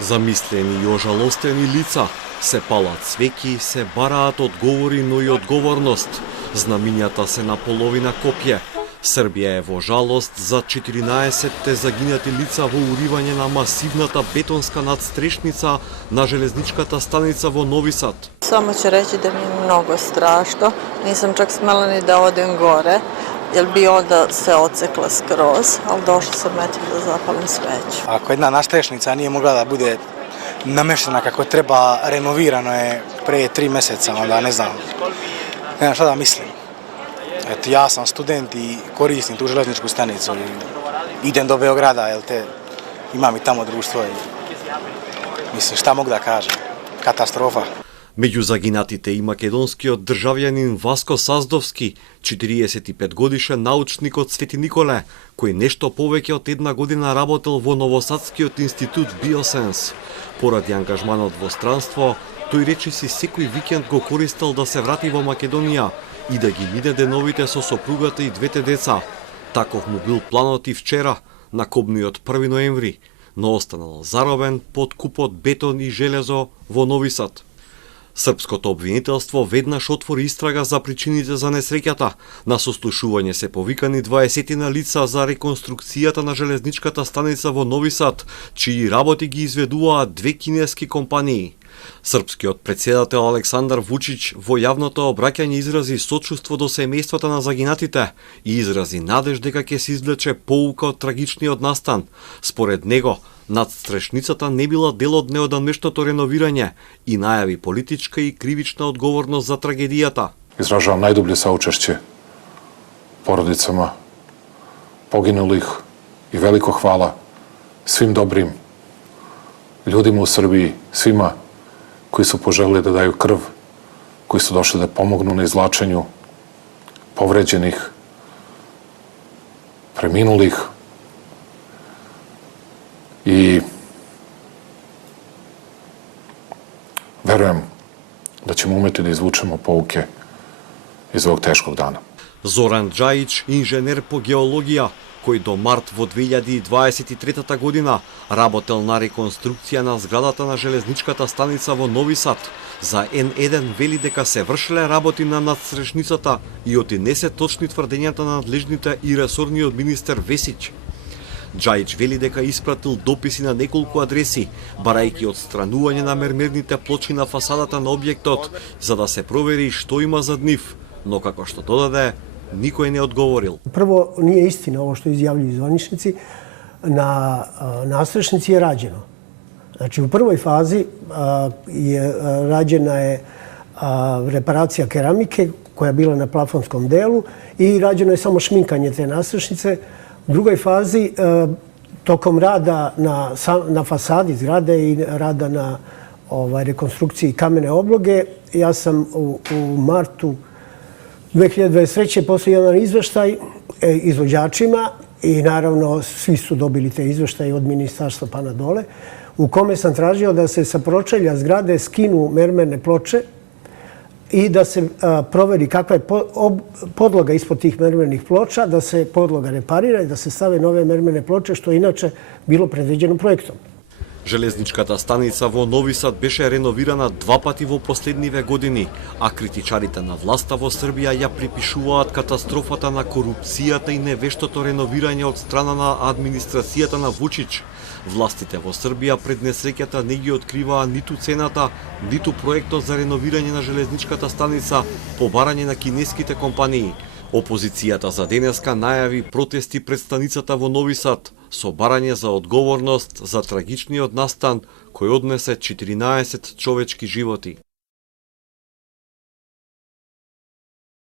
Замислени и ожалостени лица, се палат свеќи, се бараат одговори, но и одговорност. Знамињата се на половина копје. Србија е во жалост за 14-те загинати лица во уривање на масивната бетонска надстрешница на железничката станица во Нови Сад. Само ću reći da mi je mnogo strašno. Nisam čak smela ni da odem gore, jer bi onda se odsekla skroz, ali došla sam eto da zapalim sveću. Ako jedna nadstrešnica nije mogla da bude nameštena kako treba, renovirano je pre 3 meseca, onda ne znam šta da mislim. Eto, ja sam student i koristim tu železničku stanicu i idem do Beograda, imam i tamo društvo i mislim šta mogu da kažem, katastrofa. Меѓу загинатите и македонскиот државјанин Васко Саздовски, 45 годишен научник од Свети Николе, кој нешто повеќе од една година работел во Новосадскиот институт Биосенс. Поради ангажманот во странство, тој речиси секој викенд го користел да се врати во Македонија и да ги виде деновите со сопругата и двете деца. Таков му бил планот и вчера, на кобниот 1 ноември, но останал заробен под купот бетон и железо во Нови Сад. Српското обвинителство веднаш отвори истрага за причините за несреќата. На сослушување се повикани 20 на лица за реконструкцијата на железничката станица во Нови Сад, чии работи ги изведуваат 2 кинески компании. Српскиот председател Александар Вучич во јавното обраќање изрази сочувство до семејствата на загинатите и изрази надеж дека ќе се извлече поука од трагичниот настан. Според него, надстрешницата не била дел од неодамнешното реновирање и најави политичка и кривична одговорност за трагедијата. Изражавам најдублje саучешće поrodicama poginulih i veliko hvala svim dobrim ljudima u Srbiji, svima koji su poželili da daju krv, koji su došli da pomognu na izvlačenju povređenih, preminulih i verujem da ćemo umeti da izvučemo pouke iz ovog teškog dana. Зоран Џајич, инженер по геологија, кој до март во 2023 година работел на реконструкција на зградата на железничката станица во Нови Сад, за N1 вели дека се вршеле работи на надстрешницата и отинесе точни тврдењата на надлежните и ресорниот министер Весич. Џајич вели дека испратил дописи на неколку адреси, барајќи отстранување на мермерните плочи на фасадата на објектот, за да се провери што има зад нив, но како што додаде, никој не одговорил. Prvo, nije istina ovo što izjavljuju zvaničnici. Na nadstrešnici je rađeno. Znači, u prvoj fazi rađena je reparacija keramike koja je bila na plafonskom delu i rađeno je samo šminkanje te nadstrešnice. U drugoj fazi, tokom rada na fasadi zgrade i rada na rekonstrukciji kamene obloge, ja sam u martu 2023. poslije jedan izveštaj izvođačima i naravno svi su dobili te izveštaje od ministarstva pa na dole, u kome sam tražio da se sa pročelja zgrade skinu mermerne ploče i da se proveri kakva je podloga ispod tih mermernih ploča, da se podloga reparira i da se stave nove mermerne ploče, što je inače bilo predviđeno projektom. Железничката станица во Нови Сад беше реновирана 2 пати во последниве години, а критичарите на власта во Србија ја припишуваат катастрофата на корупцијата и невештото реновирање од страна на администрацијата на Вучич. Властите во Србија пред несреќата не ги откриваа ниту цената, ниту проектот за реновирање на железничката станица по барање на кинеските компании. Опозицијата за денеска најави протести пред станицата во Нови Сад со барање за одговорност за трагичниот настан кој однесе 14 човечки животи.